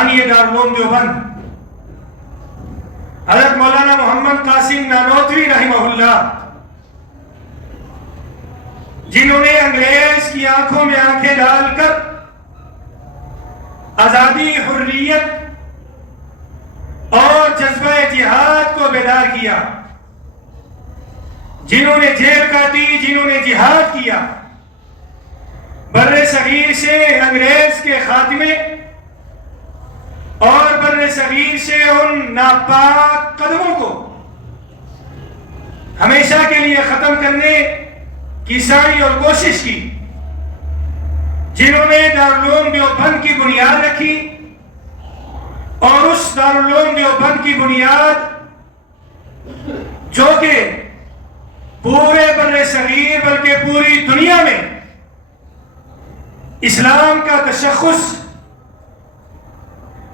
بانی دارالعلوم دیوبند حضرت مولانا محمد قاسم نانوتوی رحمہ اللہ، جنہوں نے انگریز کی آنکھوں میں آنکھیں ڈال کر آزادی، حریت اور جذبہ جہاد کو بیدار کیا، جنہوں نے جیل کاٹی، جنہوں نے جہاد کیا، بر صغیر سے انگریز کے خاتمے اور بر صغیر سے ان ناپاک قدموں کو ہمیشہ کے لیے ختم کرنے کی سعی اور کوشش کی، جنہوں نے دارالعلوم دیوبند کی بنیاد رکھی اور اس دارالعلوم دیوبند کی بنیاد جو کہ پورے بر صغیر بلکہ پوری دنیا میں اسلام کا تشخص،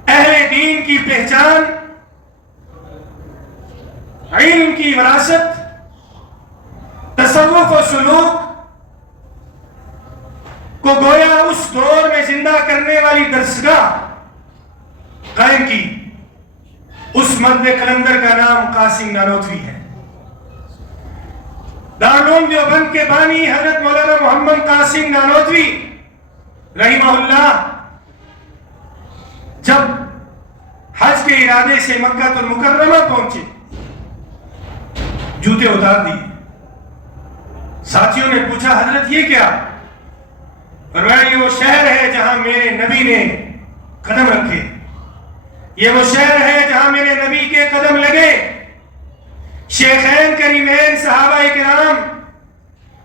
اہل دین کی پہچان، علم کی وراثت، تصوف و سلوک کو گویا اس دور میں زندہ کرنے والی درسگاہ قائم کی، اس مرد قلندر کا نام قاسم نانوتوی ہے۔ دارالعلوم دیوبند کے بانی حضرت مولانا محمد قاسم نانوتوی رحمہ اللہ جب حج کے ارادے سے مکہ المکرمہ پہنچے، جوتے اتار دیے۔ ساتھیوں نے پوچھا حضرت یہ کیا؟ فرمایا یہ وہ شہر ہے جہاں میرے نبی نے قدم رکھے، یہ وہ شہر ہے جہاں میرے نبی کے قدم لگے، شیخین کریمین صحابہ کرام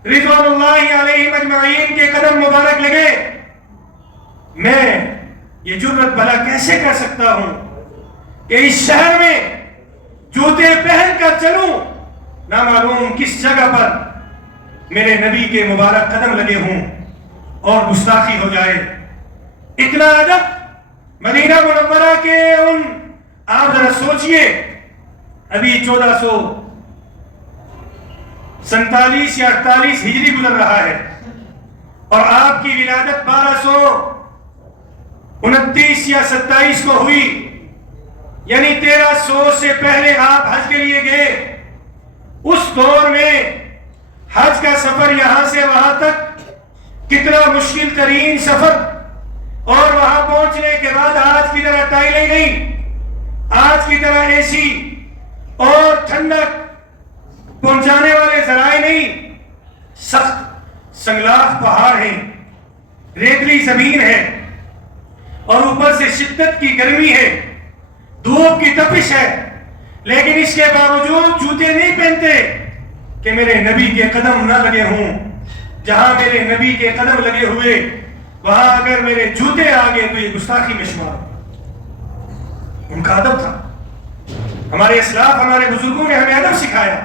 رضوان اللہ علیہم اجمعین کے قدم مبارک لگے۔ میں یہ جرت بھلا کیسے کر سکتا ہوں کہ اس شہر میں جوتے پہن کر چلوں، نہ معلوم کس جگہ پر میرے نبی کے مبارک قدم لگے ہوں اور گستاخی ہو جائے۔ اتنا ادب مدینہ منورہ کے ان، آپ ذرا سوچئے ابھی 1447 یا 48 ہجری گزر رہا ہے اور آپ کی ولادت 1229 یا 27 کو ہوئی، یعنی 1300 سے پہلے آپ حج کے لیے گئے۔ اس دور میں حج کا سفر یہاں سے وہاں تک کتنا مشکل ترین سفر، اور وہاں پہنچنے کے بعد آج کی طرح ٹائلیں نہیں، آج کی طرح اے سی اور ٹھنڈک پہنچانے والے ذرائع نہیں، سخت سنگلاخ پہاڑ ہیں، ریتلی زمین ہے اور اوپر سے شدت کی گرمی ہے، دھوپ کی تپش ہے، لیکن اس کے باوجود جوتے نہیں پہنتے کہ میرے نبی کے قدم نہ لگے ہوں۔ جہاں میرے نبی کے قدم لگے ہوئے وہاں اگر میرے جوتے آگے تو یہ گستاخی میں شمار۔ ان کا ادب تھا۔ ہمارے اسلاف، ہمارے بزرگوں نے ہمیں ادب سکھایا۔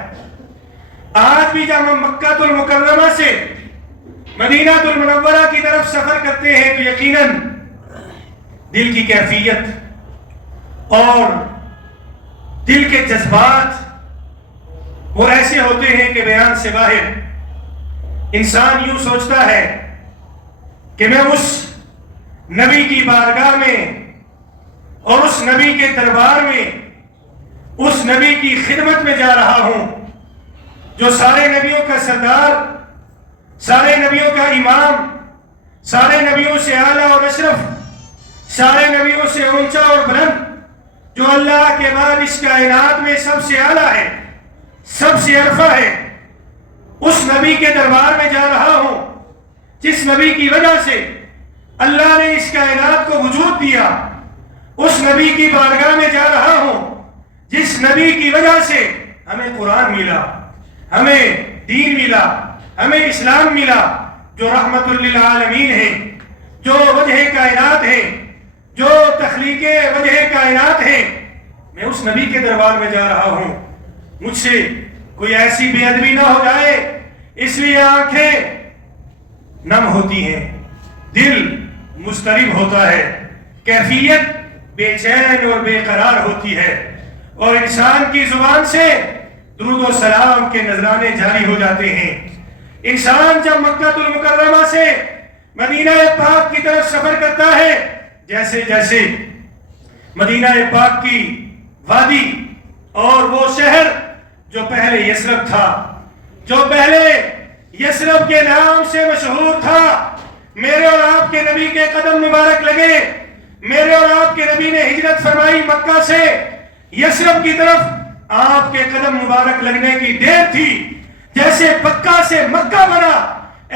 آج بھی جب ہم مکہ المکرمہ سے مدینہ المنورہ کی طرف سفر کرتے ہیں تو یقیناً دل کی کیفیت اور دل کے جذبات وہ ایسے ہوتے ہیں کہ بیان سے باہر۔ انسان یوں سوچتا ہے کہ میں اس نبی کی بارگاہ میں اور اس نبی کے دربار میں، اس نبی کی خدمت میں جا رہا ہوں جو سارے نبیوں کا سردار، سارے نبیوں کا امام، سارے نبیوں سے اعلیٰ اور اشرف، سارے نبیوں سے اونچا اور بلند، جو اللہ کے بعد اس کائنات میں سب سے اعلیٰ ہے، سب سے عرفہ ہے، اس نبی کے دربار میں جا رہا ہوں جس نبی کی وجہ سے اللہ نے اس کائنات کو وجود دیا۔ اس نبی کی بارگاہ میں جا رہا ہوں جس نبی کی وجہ سے ہمیں قرآن ملا، ہمیں دین ملا، ہمیں اسلام ملا، جو رحمت للعالمین ہے، جو وجہ کائنات ہے، جو تخلیق وجہ کائنات ہے۔ میں اس نبی کے دربار میں جا رہا ہوں، مجھ سے کوئی ایسی بے ادبی نہ ہو جائے، اس لیے آنکھیں نم ہوتی ہیں، دل مضطرب ہوتا ہے، کیفیت بے چین اور بے قرار ہوتی ہے، اور انسان کی زبان سے درود و سلام کے نذرانے جاری ہو جاتے ہیں۔ انسان جب مکہ المکرمہ سے مدینہ پاک کی طرف سفر کرتا ہے، جیسے جیسے مدینہ پاک کی وادی اور وہ شہر جو پہلے یثرب تھا، جو پہلے یثرب کے نام سے مشہور تھا، میرے اور آپ کے نبی کے قدم مبارک لگے، میرے اور آپ کے نبی نے ہجرت فرمائی مکہ سے یثرب کی طرف، آپ کے قدم مبارک لگنے کی دیر تھی، جیسے مکہ سے مکہ بنا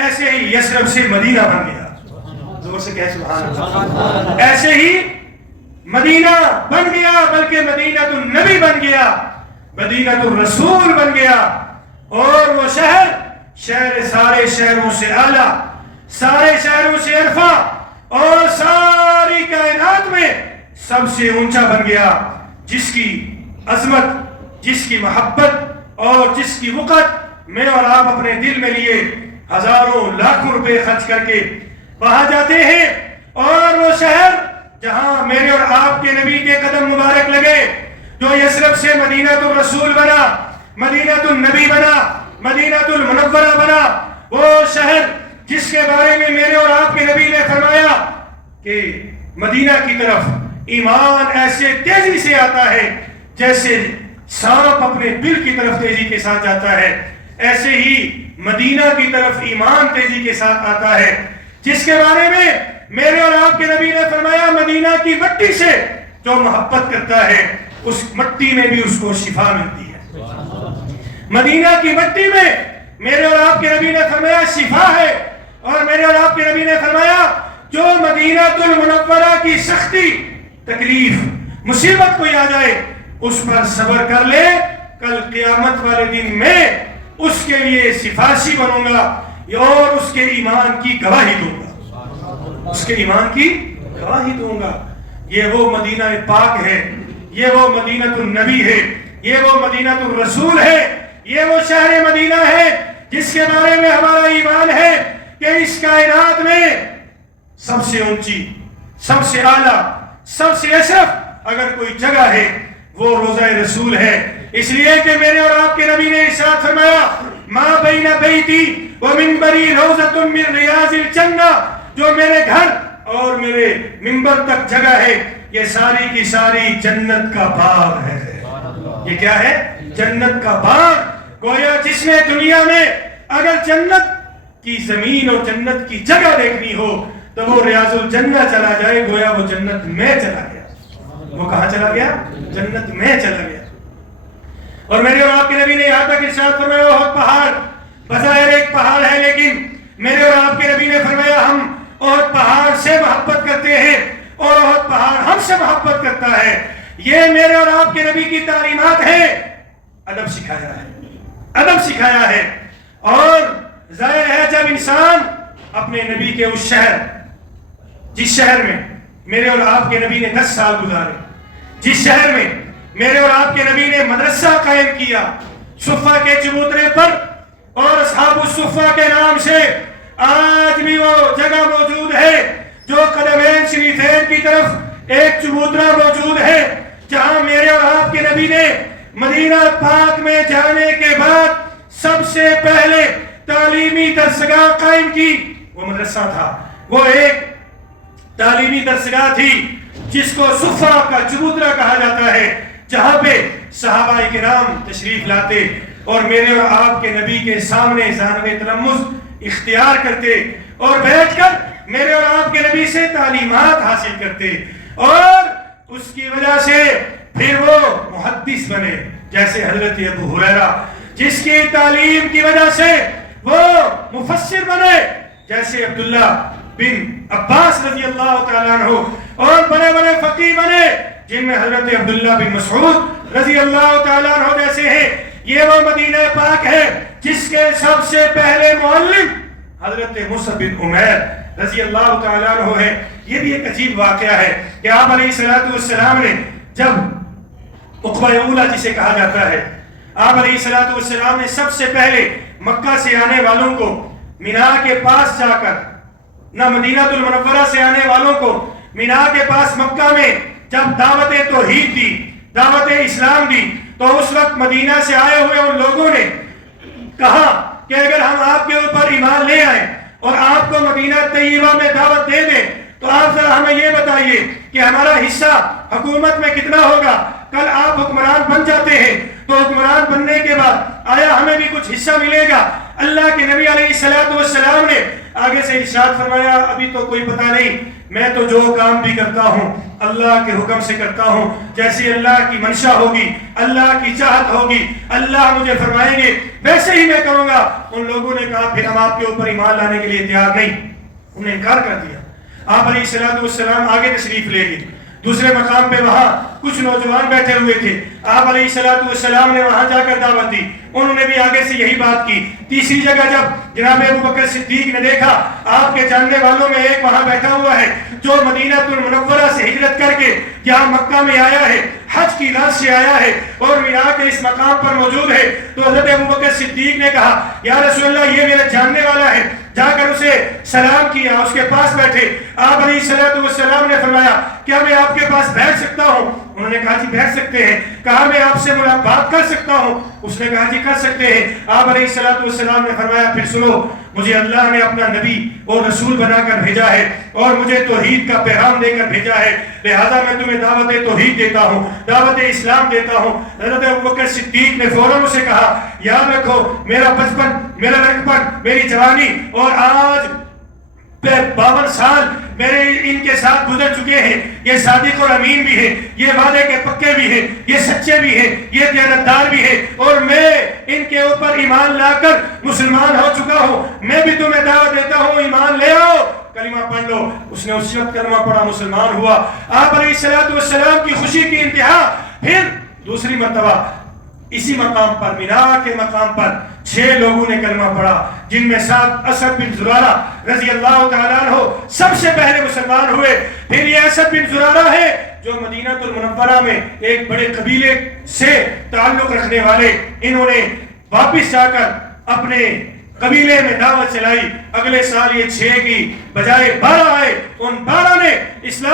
ایسے ہی یثرب سے مدینہ بن گیا۔ زور سے کہہ سبحان اللہ۔ ایسے ہی مدینہ بن گیا، بلکہ مدینہ النبی بن گیا، مدینہ الرسول بن گیا، اور وہ شہر سارے شہروں سے اعلیٰ، سارے شہروں سے عرفہ اور ساری کائنات میں سب سے اونچا بن گیا، جس کی عظمت، جس کی محبت اور جس کی وقت میں اور آپ اپنے دل میں لیے ہزاروں لاکھوں روپے خرچ کر کے وہاں جاتے ہیں، اور وہ شہر جہاں میرے اور آپ کے نبی کے قدم مبارک لگے، جو یثرب سے مدینہ الرسول بنا، مدینہ النبی بنا، مدینہ المنورہ بنا، وہ شہر جس کے بارے میں میرے اور آپ کے نبی نے فرمایا کہ مدینہ کی طرف ایمان ایسے تیزی سے آتا ہے جیسے سانپ اپنے بل کی طرف تیزی کے ساتھ جاتا ہے، ایسے ہی مدینہ کی طرف ایمان تیزی کے ساتھ آتا ہے، جس کے بارے میں میرے اور آپ کے نبی نے فرمایا مدینہ کی مٹی سے جو محبت کرتا ہے اس مٹی میں بھی اس کو شفا ملتی ہے۔ مدینہ کی مٹی میں میرے اور آپ کے نبی نے فرمایا شفا ہے، اور میرے اور آپ کے نبی نے فرمایا جو مدینہ المنورہ کی سختی، تکلیف، مصیبت کوئی آ جائے اس پر صبر کر لے، کل قیامت والے دن میں اس کے لیے سفارشی بنوں گا اور اس کے ایمان کی گواہی دوں گا، اس کے ایمان کی گواہی دوں گا۔ یہ وہ مدینہ پاک ہے، یہ وہ مدینہ النبی ہے، یہ وہ مدینہ الرسول ہے، یہ وہ شہر مدینہ ہے جس کے بارے میں ہمارا ایمان ہے کہ اس کائنات میں سب سے اونچی، سب سے اعلیٰ، سب سے اشرف اگر کوئی جگہ ہے وہ روضہ رسول ہے، اس لیے کہ میرے اور آپ کے نبی نے ارشاد فرمایا ما بین بیتی و منبری روضۃ من ریاض الجنہ، جو میرے گھر اور میرے منبر تک جگہ ہے یہ ساری کی ساری جنت کا باغ ہے۔ یہ کیا ہے؟ جنت کا باغ۔ گویا جس نے دنیا میں اگر جنت کی زمین اور جنت کی جگہ دیکھنی ہو تو وہ ریاض الجنہ چلا جائے، گویا وہ جنت میں چلا گیا۔ وہ کہاں چلا گیا؟ جنت میں چلا گیا۔ اور میرے اور آپ کے نبی نے یہاں تک ارشاد فرمایا احد پہاڑ بظاہر ایک پہاڑ ہے، لیکن میرے اور آپ کے نبی نے فرمایا ہم احد پہاڑ سے محبت کرتے ہیں اور احد پہاڑ ہم سے محبت کرتا ہے۔ یہ میرے اور آپ کے نبی کی تعلیمات ہیں۔ ادب سکھایا ہے، ادب سکھایا ہے، اور ظاہر ہے جب انسان اپنے نبی کے اس شہر، جس شہر میں میرے اور آپ کے نبی نے 10 سال گزارے، جس شہر میں میرے اور آپ کے نبی نے مدرسہ قائم کیا صفہ کے چبوترے پر، اور اصحاب الصفہ کے نام سے آج بھی وہ جگہ موجود ہے جو قدمین شریفین کی طرف ایک چبوترا موجود ہے، جہاں میرے اور آپ کے نبی نے مدینہ پاک میں جانے کے بعد سب سے پہلے تعلیمی درسگاہ قائم کی۔ وہ مدرسہ تھا، وہ ایک تعلیمی درسگاہ تھی جس کو صفہ کا چبوترا کہا جاتا ہے، جہاں پہ صحابہ کرام تشریف لاتے اور میرے اور آپ کے نبی کے سامنے ذانب تلمذ اختیار کرتے اور بیٹھ کر میرے اور آپ کے نبی سے تعلیمات حاصل کرتے، اور اس کی وجہ سے پھر وہ محدث بنے، جیسے حضرت ابو ہریرہ جس کی تعلیم کی وجہ سے وہ مفسر بنے، جیسے عبداللہ بن عباس رضی اللہ تعالیٰ عنہ، اور بڑے بڑے فقیہ بنے جن میں حضرت عبداللہ بن مسعود رضی اللہ تعالیٰ عنہ جیسے ہیں۔ یہ وہ مدینہ پاک ہے جس کے سب سے پہلے معلم حضرت مصعب بن عمیر رضی اللہ تعالیٰ عنہ ہے۔ یہ بھی ایک عجیب واقعہ ہے کہ آپ علیہ السلام نے جب عقبہ اولیٰ جسے کہا جاتا ہے، آپ علیہ السلام نے سب سے پہلے مکہ سے آنے والوں کو مینا کے پاس جا کر، نہ مدینہ المنورہ سے آنے والوں کو مینا کے پاس مکہ میں جب دعوت توحید دی، دعوت اسلام دی، تو اس وقت مدینہ سے آئے ہوئے ان لوگوں نے کہا کہ اگر ہم آپ کے اوپر ایمان لے آئیں اور آپ کو مدینہ طیبہ میں دعوت دے دیں تو آپ ذرا ہمیں یہ بتائیے کہ ہمارا حصہ حکومت میں کتنا ہوگا. کل آپ حکمران بن جاتے ہیں تو حکمران بننے کے بعد آیا ہمیں بھی کچھ حصہ ملے گا؟ اللہ کے نبی علیہ السلام نے آگے سے ارشاد فرمایا ابھی تو کوئی پتہ نہیں، میں تو جو کام بھی کرتا ہوں اللہ کے حکم سے کرتا ہوں، جیسی اللہ کی منشا ہوگی، اللہ کی چاہت ہوگی، اللہ مجھے فرمائیں گے ویسے ہی میں کروں گا. ان لوگوں نے کہا پھر ہم آپ کے اوپر ایمان لانے کے لیے تیار نہیں، انہوں نے انکار کر دیا. آپ علیہ السلام آگے تشریف لے گئے. دوسرے مقام پہ وہاں کچھ نوجوان بیٹھے ہوئے تھے. آپ علیہ السلام نے وہاں جا کر دعوت دی، انہوں نے بھی آگے سے یہی بات کی. تیسری جگہ جب جناب ابوبکر صدیق نے دیکھا آپ کے جاننے والوں میں ایک وہاں بیٹھا ہوا ہے جو مدینہ المنورہ سے ہجرت کر کے یہاں مکہ میں آیا ہے، حج کی رات سے آیا ہے اور مینا کے اس مقام پر موجود ہے، تو حضرت ابوبکر صدیق نے کہا یا رسول اللہ یہ میرا جاننے والا ہے. جا کر اسے سلام کیا، اس کے پاس بیٹھے. آپ علیہ السلام نے فرمایا کیا میں آپ کے پاس بیٹھ سکتا ہوں؟ انہوں نے کہا جی بیٹھ سکتے ہیں. کہا میں آپ سے ملاقات کر سکتا ہوں؟ اس نے کہا جی کر سکتے ہیں. آپ علیہ السلام نے فرمایا پھر سنو، مجھے اللہ نے اپنا نبی اور رسول بنا کر بھیجا ہے اور مجھے توحید کا پیغام دے کر بھیجا ہے، لہذا میں تمہیں دعوت توحید دیتا ہوں، دعوت اسلام دیتا ہوں. حضرت ابوبکر صدیق نے فوراً اسے کہا یاد رکھو میرا بچپن، میرا لڑکپن، میری جوانی اور آج 52 سال میرے ان کے ساتھ گزر چکے ہیں. یہ صادق اور امین بھی ہیں، یہ وعدے کے پکے بھی ہیں، یہ سچے بھی ہیں، یہ دیانتدار بھی ہیں، اور میں ان کے اوپر ایمان لا کر مسلمان ہو چکا ہوں. میں بھی تمہیں دعوت دیتا ہوں ایمان لے آؤ، کلمہ پڑھ لو. اس نے اسی وقت کلمہ پڑھا، مسلمان ہوا. آپ علیہ السلام کی خوشی کی انتہا. پھر دوسری مرتبہ اسی مقام پر، مینا کے مقام پر 6 لوگوں نے کلمہ پڑھا، جن میں ساتھ اسد بن زرارہ رضی اللہ تعالیٰ عنہ سب سے پہلے مسلمان ہوئے. پھر یہ اسد بن زرارہ ہے جو مدینہ المنورہ میں ایک بڑے قبیلے سے تعلق رکھنے والے، انہوں نے واپس جا کر اپنے قبیلے میں دعوت چلائی. اگلے سال یہ 6 کی بجائے 12 آئے. ان 12 نے اسلام